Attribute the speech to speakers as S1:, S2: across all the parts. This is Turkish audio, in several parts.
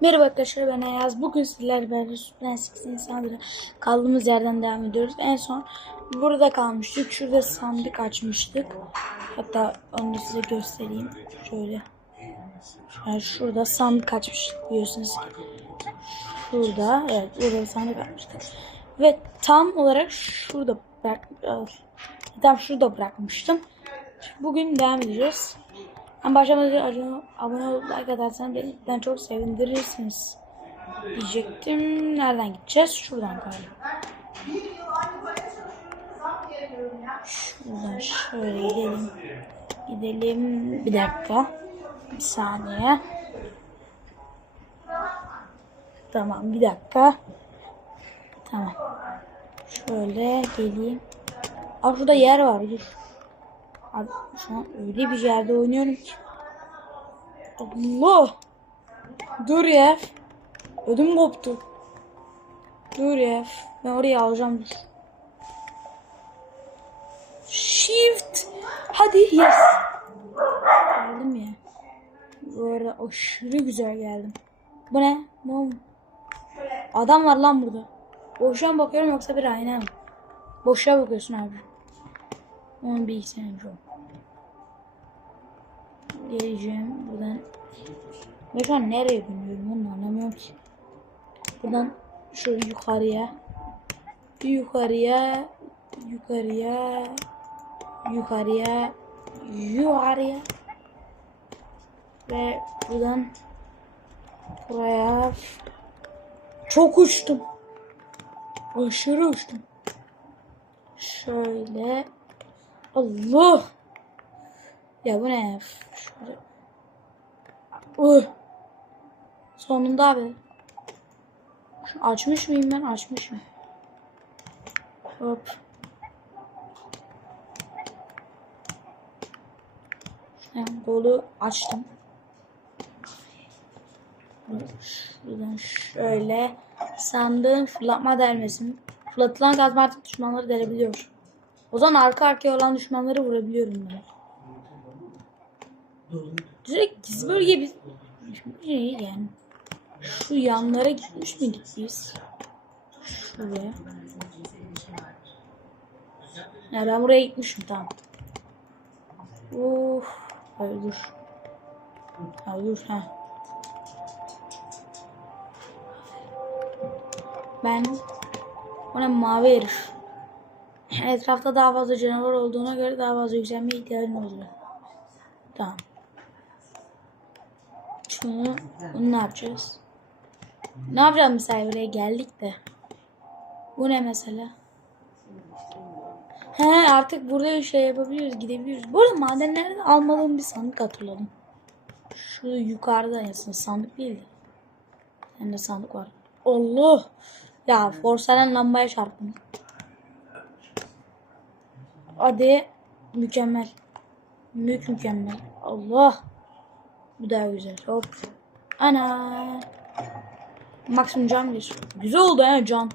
S1: Merhaba arkadaşlar ben Ayaz. Bugün sizlerle beraber Süper insanlara kaldığımız yerden devam ediyoruz. En son burada kalmıştık. Şurada sandık açmıştık. Hatta onu da size göstereyim. Şöyle. Yani şurada sandık açmıştık biliyorsunuz. Şurada evet burada sandık açmıştık. Ve tam olarak şurada bırak, tam şurada bırakmıştım. Bugün devam edeceğiz. Ben başlamadan abone olup like atarsanız beni çok sevindirirsiniz. Diyecektim. Nereden gideceğiz? Şuradan galiba. Şuradan şöyle gidelim. Gidelim. Bir dakika. Bir saniye. Tamam bir dakika. Tamam. Şöyle geleyim. Aa şurada yer var. Dur. Abi şu an öyle bir yerde oynuyorum ki. Allah! Dur ya. Ödüm koptu. Dur ya. Ben oraya alacağım dur. Shift. Hadi yes. Geldim ya. Bu arada aşırı güzel geldim. Bu ne? Bu Adam var lan burada. Boşa bakıyorum yoksa bir ayna mı? Boşa bakıyorsun abi. Onun bir ihtiyacı yok. Geleceğim buradan. Ben şu an nereye dönüyorum onu anlamıyorum ki. Buradan şöyle yukarıya. Yukarıya. Yukarıya. Yukarıya. Yukarıya. Ve buradan buraya. Çok uçtum. Aşırı uçtum. Şöyle. Allah. Ya bu ne. Uh. Sonunda abi. Açmış mıyım ben? Açmışım. Hop. Yani kolu açtım. Şuradan şöyle sandığın fırlatma delmesini. Fırlatılan gazma artık düşmanları delebiliyor. O zaman arka arkaya olan düşmanları vurabiliyorum ben. Direkt diz bölge biz... Şey yani. Şu yanlara gitmiş miydik biz? Şuraya. Ya ben buraya gitmişim tamam. Uf. Hayır dur. Hayır ha. Ben ona mavi herif. Etrafta daha fazla canavar olduğuna göre daha fazla yükselmeye ihtiyacın oluyor. Tamam. Şunu, bunu ne yapacağız? Ne yapacağız mesela buraya geldik de. Bu ne mesela? He artık burada şey yapabiliyoruz gidebiliyoruz. Bu arada madenlerde almadığım bir sandık hatırladım. Şu yukarıda aslında sandık değildi. Hem de sandık var. Allah! Ya forselen lambaya çarptım. Hadi mükemmel. Mük mükemmel. Allah. Bu daha güzel. Hop. Ana. Maksimum can bir. Güzel oldu he can.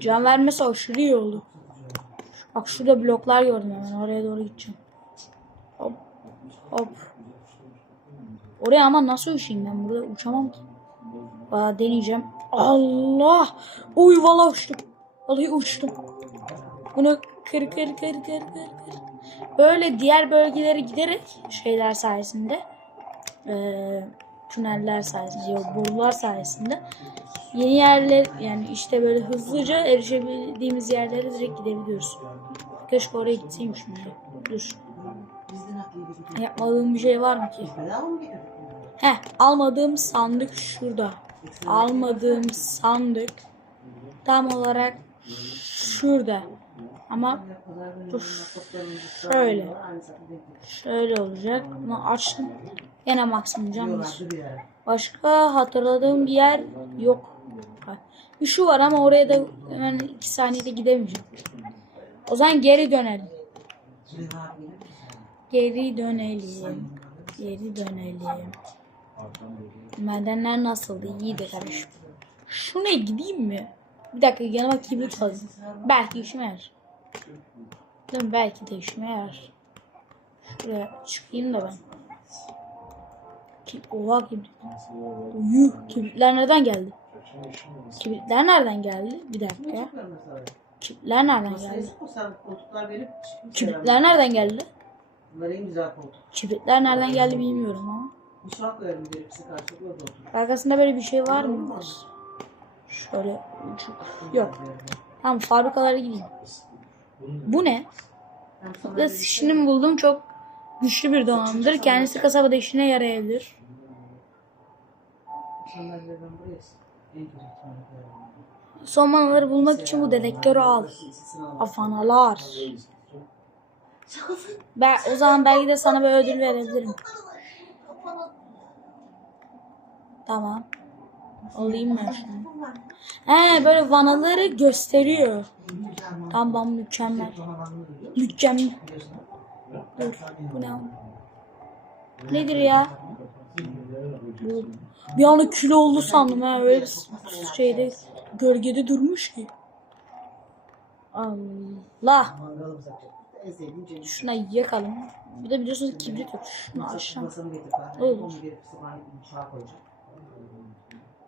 S1: Can vermesi aşırı iyi oldu. Bak şurada bloklar gördüm hemen. Oraya doğru gideceğim. Hop. Hop. Oraya ama nasıl uçayım ben? Burada uçamam ki. Aa, deneyeceğim. Allah. Uy valla uçtum. Vallahi uçtum. Bunu kır kır kır kır kır kır. Böyle diğer bölgelere giderek şeyler sayesinde eee tüneller sayesinde yok borular sayesinde yeni yerler yani işte böyle hızlıca erişebildiğimiz yerlere direkt gidebiliyoruz. Keşke oraya gitseymişim ya. Dur. Yapmadığım bir şey var mı ki? Heh almadığım sandık şurada. Almadığım sandık tam olarak şurada. Ama dur şöyle. Şöyle olacak. Bunu açtım. Yine maksimum bir. Başka hatırladığım bir yer yok. Bir şu var ama oraya da hemen iki saniyede gidemeyeceğim. O zaman geri dönelim. Geri dönelim. Geri dönelim. Madenler nasıldı? İyiydi kardeşim. Şuna gideyim mi? Bir dakika yanıma kibrit alayım. Belki işime yarar. Değil mi? Belki de işime yarar. Şuraya çıkayım da ben. Ki, oha kibrit. Yuh kibritler nereden geldi? Kibritler nereden geldi? Bir dakika. Kibritler nereden geldi? Kibritler nereden geldi?
S2: Bunlar en güzel koltuk.
S1: Kibritler nereden geldi bilmiyorum ama.
S2: Karşılıklı.
S1: Arkasında böyle bir şey var mı? Şöyle uçuk. Yok. Tamam fabrikalara gideyim. Bu ne?
S2: Bir
S1: şimdi buldum çok güçlü bir donanımdır. Kendisi kasabada işine yarayabilir. Son manaları bulmak için bu dedektörü al. Afanalar. Ben, o zaman belki de sana bir ödül verebilirim. Tamam. Alayım ben şunu. He böyle vanaları gösteriyor. Tamam mükemmel. Mükemmel. Dur. Bu ne? Nedir ya? Bir anda kilo oldu sandım ha. Öyle bir şeyde gölgede durmuş ki. Allah. Şuna yakalım. Bir de biliyorsunuz kibrit yok. Şunu aşağı. Olur.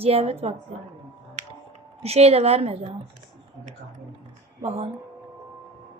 S1: Ziyafet vakti. Bir şey de vermedi ha. Bakalım.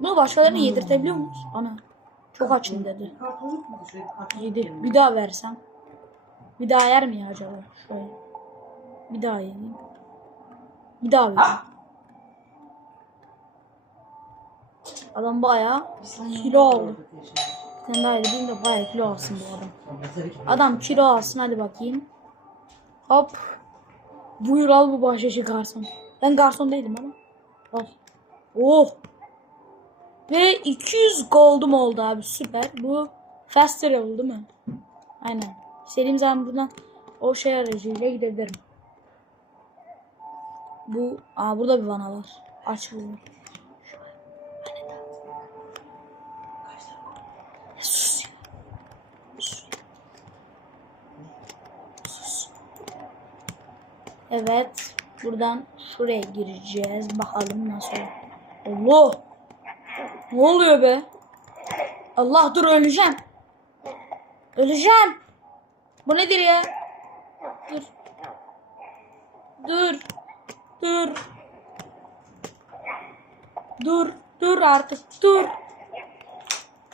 S1: Bunu başkalarına yedirtebiliyor muyuz? Ana. Çok açım dedi. Yedi. Bir daha versem. Bir daha yer mi ya acaba? Şöyle. Bir daha yiyeyim. Bir daha vereyim. Adam bayağı kilo aldı. Sen daha iyi değil de bayağı kilo alsın bu adam. Adam kilo alsın hadi bakayım. Hop. Buyur al bu bahşişi garson. Ben garson değilim ama. Al. Oh. Ve 200 gold'um oldu abi süper. Bu fast travel değil mi? Aynen. İstediğim zaman buradan o şey aracıyla gidebilirim. Bu, aa burada bir vana var. Aç bunu. Evet. Buradan şuraya gireceğiz. Bakalım nasıl. Allah. Ne oluyor be? Allah dur öleceğim. Öleceğim. Bu nedir ya? Dur. Dur. Dur. Dur. Dur artık. Dur.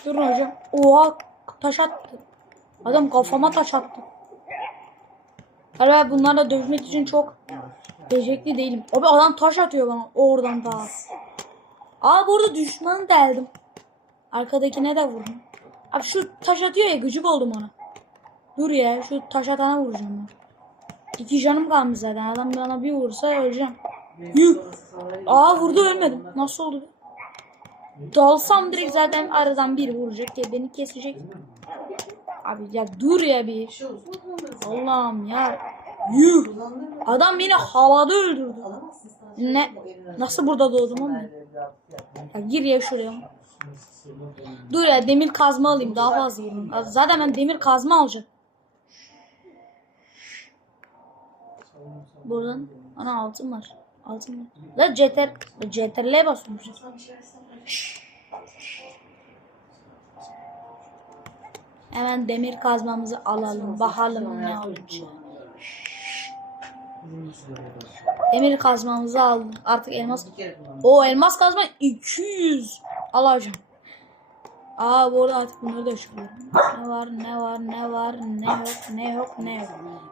S1: Dur hocam. Oha taş attı. Adam kafama taş attı. Galiba bunlarla dövmek için çok becerikli değilim. Abi adam taş atıyor bana oradan daha. Aa burada düşmanı deldim. Arkadakine de vurdum. Abi şu taş atıyor ya gıcık oldum ona. Dur ya şu taş atana vuracağım ben. İki canım kalmış zaten. Adam bana bir vursa öleceğim. Yuh. Aa vurdu ölmedim. Nasıl oldu? Dalsam direkt zaten aradan bir vuracak ya beni kesecek. Abi ya dur ya bir. Allah'ım ya. Yuh. Adam beni havada öldürdü. Ne? Nasıl burada doğdum ben? Ya gir ya şuraya. Dur ya demir kazma alayım daha fazla. Ya Zaten ben demir kazma alacağım. Buradan ana altın var. Altın var. La CTR CTRL'ye basıyormuş. Hemen demir kazmamızı alalım. Bakalım ne olacak. Demir kazmamızı aldım. Artık elmas o elmas kazma 200 alacağım. Aa bu arada artık bunları da açıklıyorum. Ne var ne var ne var ne yok ne yok ne yok.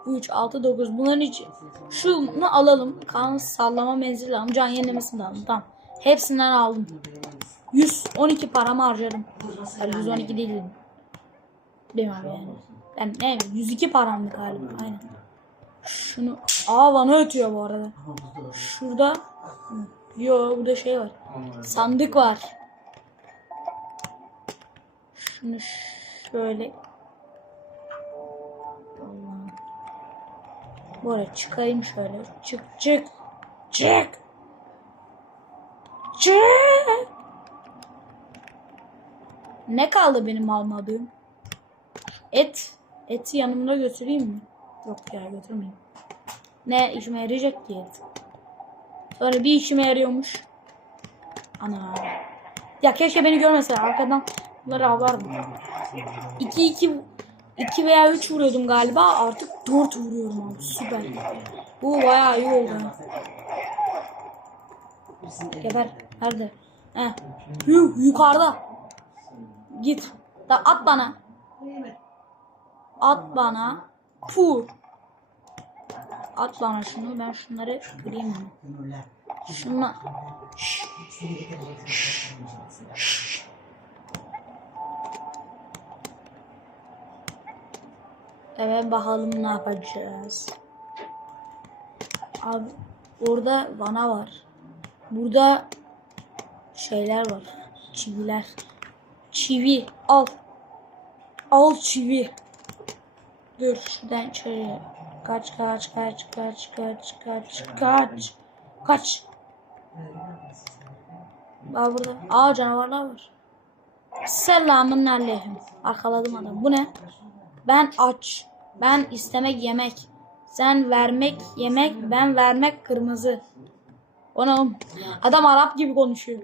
S1: 3, 6, 9 bunların hiç şunu alalım. Kan sallama menzili alalım. Can yenilemesini de alalım. Tamam. Hepsinden aldım. 112 paramı harcadım. Yani 112 değil. Bilmem yani. Yani ne 102 paramdı galiba. Aynen. Şunu aa bana ötüyor bu arada. Şurada Yo burada şey var. Sandık var. Şunu şöyle. Bu arada çıkayım şöyle. Çık çık. Çık. Çık. Ne kaldı benim almadığım? Et. Eti yanımda götüreyim mi? Yok ya götürmeyeyim. Ne işime yarayacak ki et? Sonra bir işime yarıyormuş. Ana. Ya keşke beni görmese arkadan bunları avlardım. 2 2 2 veya 3 vuruyordum galiba. Artık 4 vuruyorum abi. Süper. Bu bayağı iyi oldu. Geber. Nerede? Heh. Yukarıda. Git. Da at bana. At bana. Pu. At bana şunu. Ben şunları kırayım
S2: getireceksin.
S1: Evet bakalım ne yapacağız. Abi orada vana var. Burada şeyler var. Çiviler. Çivi al. Al çivi. Dur şuradan içeri. Kaç kaç kaç kaç kaç kaç kaç. Kaç. Aa burada. Aa canavarlar var. Selamun aleyküm. Arkaladım adam. Bu ne? Ben aç. Ben istemek yemek. Sen vermek yemek. Ben vermek kırmızı. O ne oğlum? Adam Arap gibi konuşuyor.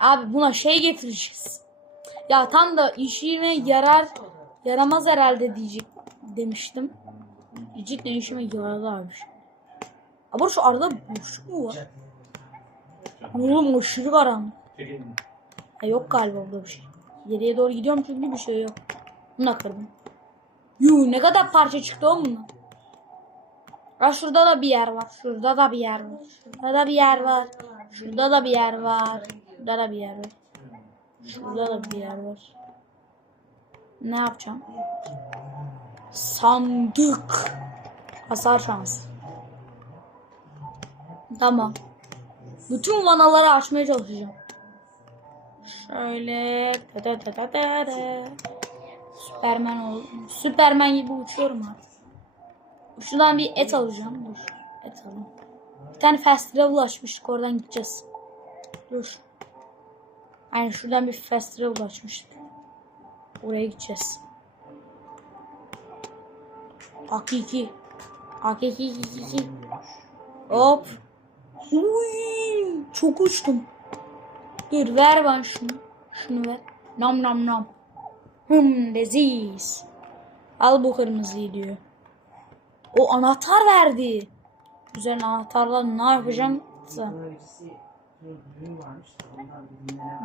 S1: Abi buna şey getireceğiz. Ya tam da işime yarar yaramaz herhalde diyecek demiştim. Cidden işime yaradı abi. Ama şu arada boşluk mu var? Oğlum aşırı karanlık. Ha, yok galiba burada bir şey. Geriye doğru gidiyorum çünkü bir şey yok. Bunu kırdım. Yuh ne kadar parça çıktı oğlum bundan. Ha şurada da bir yer var. Şurada da bir yer var. Şurada da bir yer var. Şurada da bir yer var. Şurada da bir yer var. Şurada da bir yer var. Ne yapacağım? Sandık. Hasar şansı. Tamam. Bütün vanaları açmaya çalışacağım. Şöyle. Ta ta ta ta ta. Süpermen ol. Süpermen gibi uçuyorum artık. Şuradan bir et alacağım. Dur. Et alayım. Bir tane fast travel açmıştık. Oradan gideceğiz. Dur. Aynen şuradan bir fast travel açmıştık. Oraya gideceğiz. Hakiki. Hakiki. Hakiki. Hop. Uy, çok uçtum. Dur ver bana şunu. Şunu ver. Nam nam nam. Hım leziz. Al bu kırmızıyı diyor. O anahtar verdi. Güzel anahtarla ne yapacağım?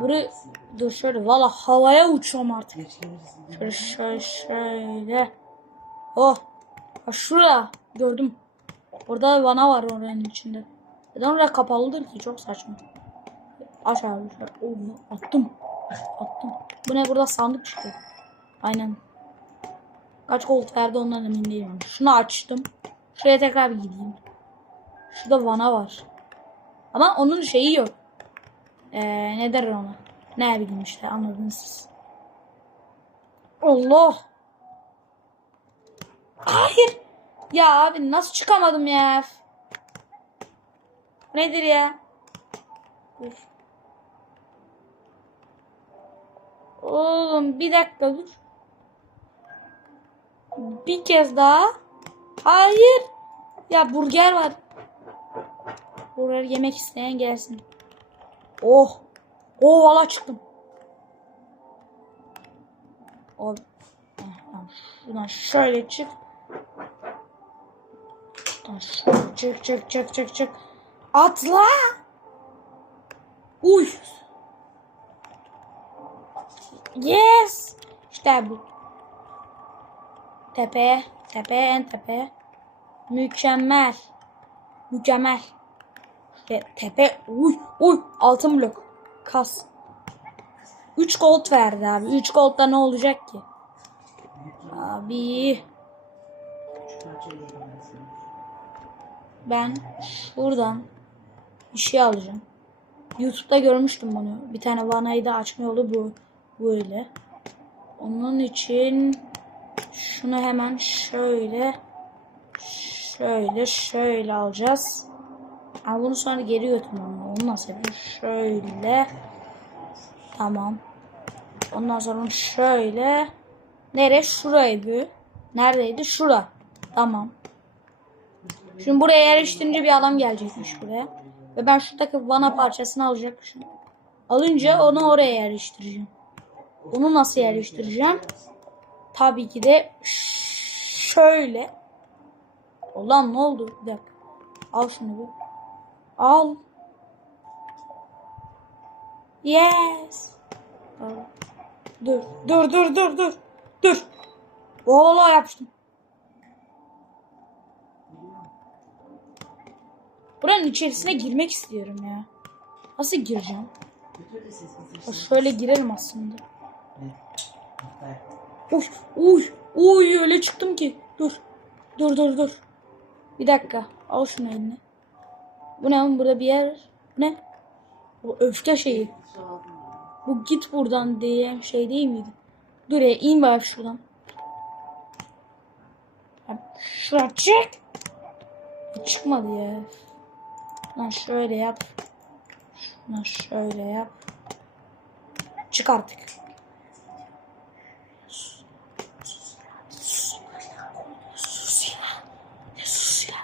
S1: Burayı dur şöyle valla havaya uçuyorum artık. Şöyle şöyle şöyle. Oh. Ha şuraya gördüm. Orada vana var oranın içinde. Neden oraya kapalıdır ki? Çok saçma. Şöyle. Oğlum, attım. Attım. Bu ne burada sandık çıktı. Aynen. Kaç gold verdi ondan emin değilim. Şunu açtım. Şuraya tekrar bir gideyim. Şurada vana var. Ama onun şeyi yok. Ee, ne der ona? Ne bileyim işte anladınız siz. Allah. Hayır. Ya abi nasıl çıkamadım ya? Nedir ya? Dur. Oğlum bir dakika dur. Bir kez daha. Hayır. Ya burger var. Burger yemek isteyen gelsin. Oh. Oh valla çıktım. Tamam, Şuradan şöyle çık. Şuradan şöyle çık çık çık çık çık. Atla. Uy. Yes. İşte bu. Tepe. Tepe en tepe. Mükemmel. Mükemmel. İşte tepe. Uy uy. Altın blok. Kas. 3 gold verdi abi. 3 goldda ne olacak ki? Abi
S2: ben
S1: şuradan bir şey alacağım. YouTube'da görmüştüm bunu. Bir tane vanayı da açma yolu bu. Böyle. Onun için şunu hemen şöyle şöyle şöyle alacağız. Ama bunu sonra geri götürmem. Onu nasıl yapayım? Şöyle. Tamam. Ondan sonra şöyle. Nere? Şuraydı. Neredeydi? Şura. Tamam. Şimdi buraya yerleştirince bir adam gelecekmiş buraya. Ve ben şuradaki vana parçasını alacakmışım. Alınca onu oraya yerleştireceğim. Onu nasıl yerleştireceğim? tabii ki de şöyle. Ulan ne oldu? Bir dakika. Al şunu bir. Al. Yes. Dur. Dur dur dur dur. Dur. Vallahi yapıştım. Buranın içerisine girmek istiyorum ya. Nasıl gireceğim? Şöyle girelim aslında. Uy, uy, uy öyle çıktım ki. Dur. Dur dur dur. Bir dakika. Al şunu eline. Bu ne oğlum? burada bir yer? Ne? Bu öfke şeyi. Bu git buradan diye şey değil miydi? Dur ya in bari şuradan. Şuradan çık. Çıkmadı ya. Lan şöyle yap. Şuna şöyle yap. Çık artık. Sus ya. Ne sus ya.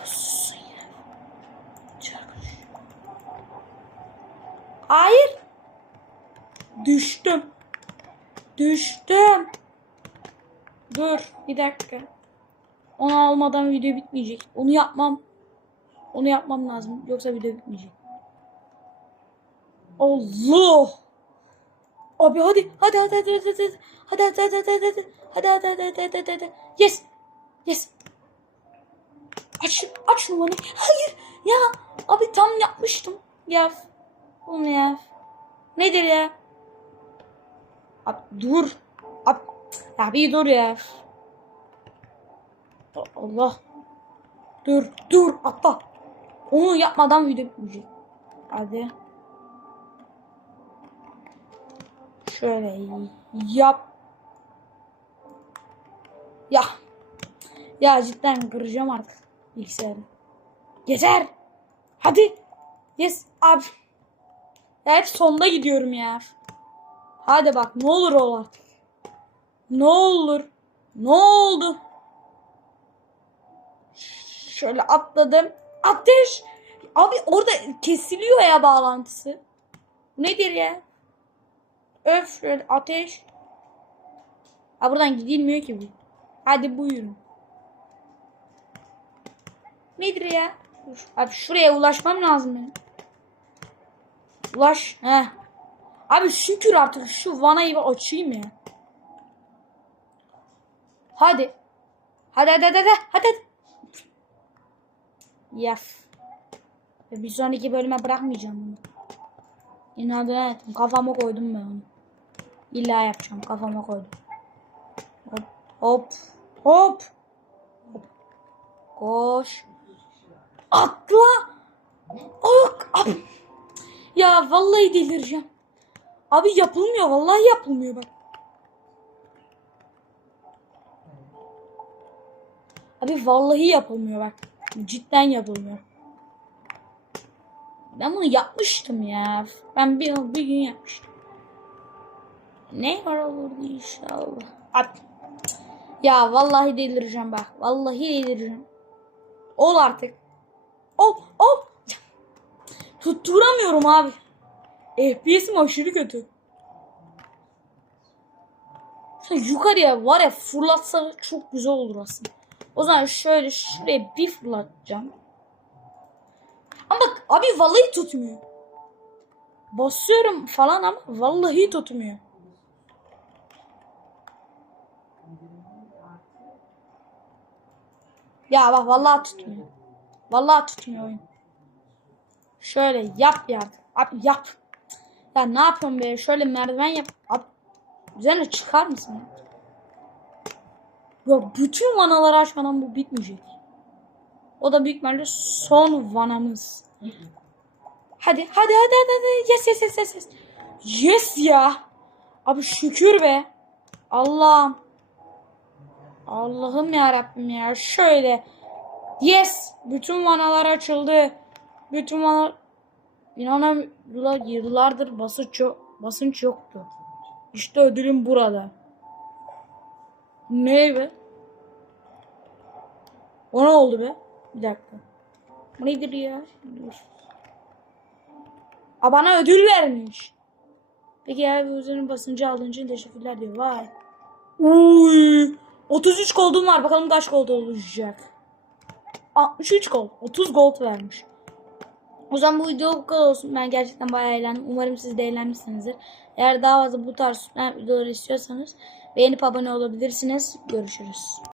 S1: Ya Susun ya. Çık. Hayır. Düştüm. Düştüm. Dur bir dakika. Onu almadan video bitmeyecek. Onu yapmam. Onu yapmam lazım. Yoksa video bitmeyecek. Allah. Abi hadi. Hadi hadi hadi hadi hadi. Hadi hadi hadi hadi hadi. Hadi hadi hadi hadi hadi hadi. Yes. Yes. Aç, aç bana. Hayır. Ya abi tam yapmıştım. Ya. Oğlum ya. Nedir ya? Abi dur. Abi, ya bir dur ya. Allah. Dur, dur, atla. Onu yapmadan video bitmeyecek. Hadi. Şöyle yap. Ya. Ya cidden kıracağım artık bilgisayarı. Yeter. Hadi. Yes abi. Ya hep sonda gidiyorum ya. Hadi bak ne olur ol artık. Ne olur. Ne oldu? Şöyle atladım. Ateş. Abi orada kesiliyor ya bağlantısı. Nedir ya? Öf şöyle ateş. Ha buradan gidilmiyor ki bu. Hadi buyurun. Nedir ya? Dur. Abi şuraya ulaşmam lazım benim. Ulaş. Heh. Abi şükür artık şu vanayı bir açayım ya. Hadi. Hadi hadi hadi hadi. hadi. Yaf. Bir sonraki bölüme bırakmayacağım bunu. İnadına ettim. Kafama koydum ben onu. İlla yapacağım. Kafama koydum. Hop. Hop. Hop. Hop. Koş. Atla. Ok. Abi. Ya vallahi delireceğim. Abi yapılmıyor. Vallahi yapılmıyor bak. Abi vallahi yapılmıyor bak. Cidden yapılmıyor. Ben bunu yapmıştım ya. Ben bir, bir gün yapmıştım. Ne var olurdu inşallah. Abi. Ya vallahi delireceğim bak. Vallahi delireceğim. Ol artık. Ol, ol. Tutturamıyorum abi. FPS'im aşırı kötü. Yukarıya var ya fırlatsa çok güzel olur aslında. O zaman şöyle şuraya bir fırlatacağım. Ama bak abi vallahi tutmuyor. Basıyorum falan ama vallahi tutmuyor. Ya bak vallahi tutmuyor. Vallahi tutmuyor oyun. Şöyle yap ya. Abi yap. Ya ne yapıyorum be? Şöyle merdiven yap. Abi üzerine çıkar mısın ya? Ya bütün vanaları açmadan bu bitmeyecek. O da büyük ihtimalle son vanamız. Hadi hadi hadi hadi hadi. Yes yes yes yes. Yes, yes ya. Abi şükür be. Allah'ım. Allah'ım ya Rabbim ya. Şöyle. Yes. Bütün vanalar açıldı. Bütün vanalar İnanamıyorum yıllardır basınç yok, basınç yoktu. İşte ödülüm burada. Ne be? O ne oldu be? Bir dakika. Bu nedir ya? Dur. Aa, bana ödül vermiş. Peki ya bir üzerine basıncı aldığın için teşekkürler diyor. Vay. Uy. 33 gold'um var. Bakalım kaç gold olacak. 63 gold. 30 gold vermiş. O zaman bu video bu kadar olsun. Ben gerçekten bayağı eğlendim. Umarım siz de eğlenmişsinizdir. Eğer daha fazla bu tarz videoları istiyorsanız beğenip abone olabilirsiniz. Görüşürüz.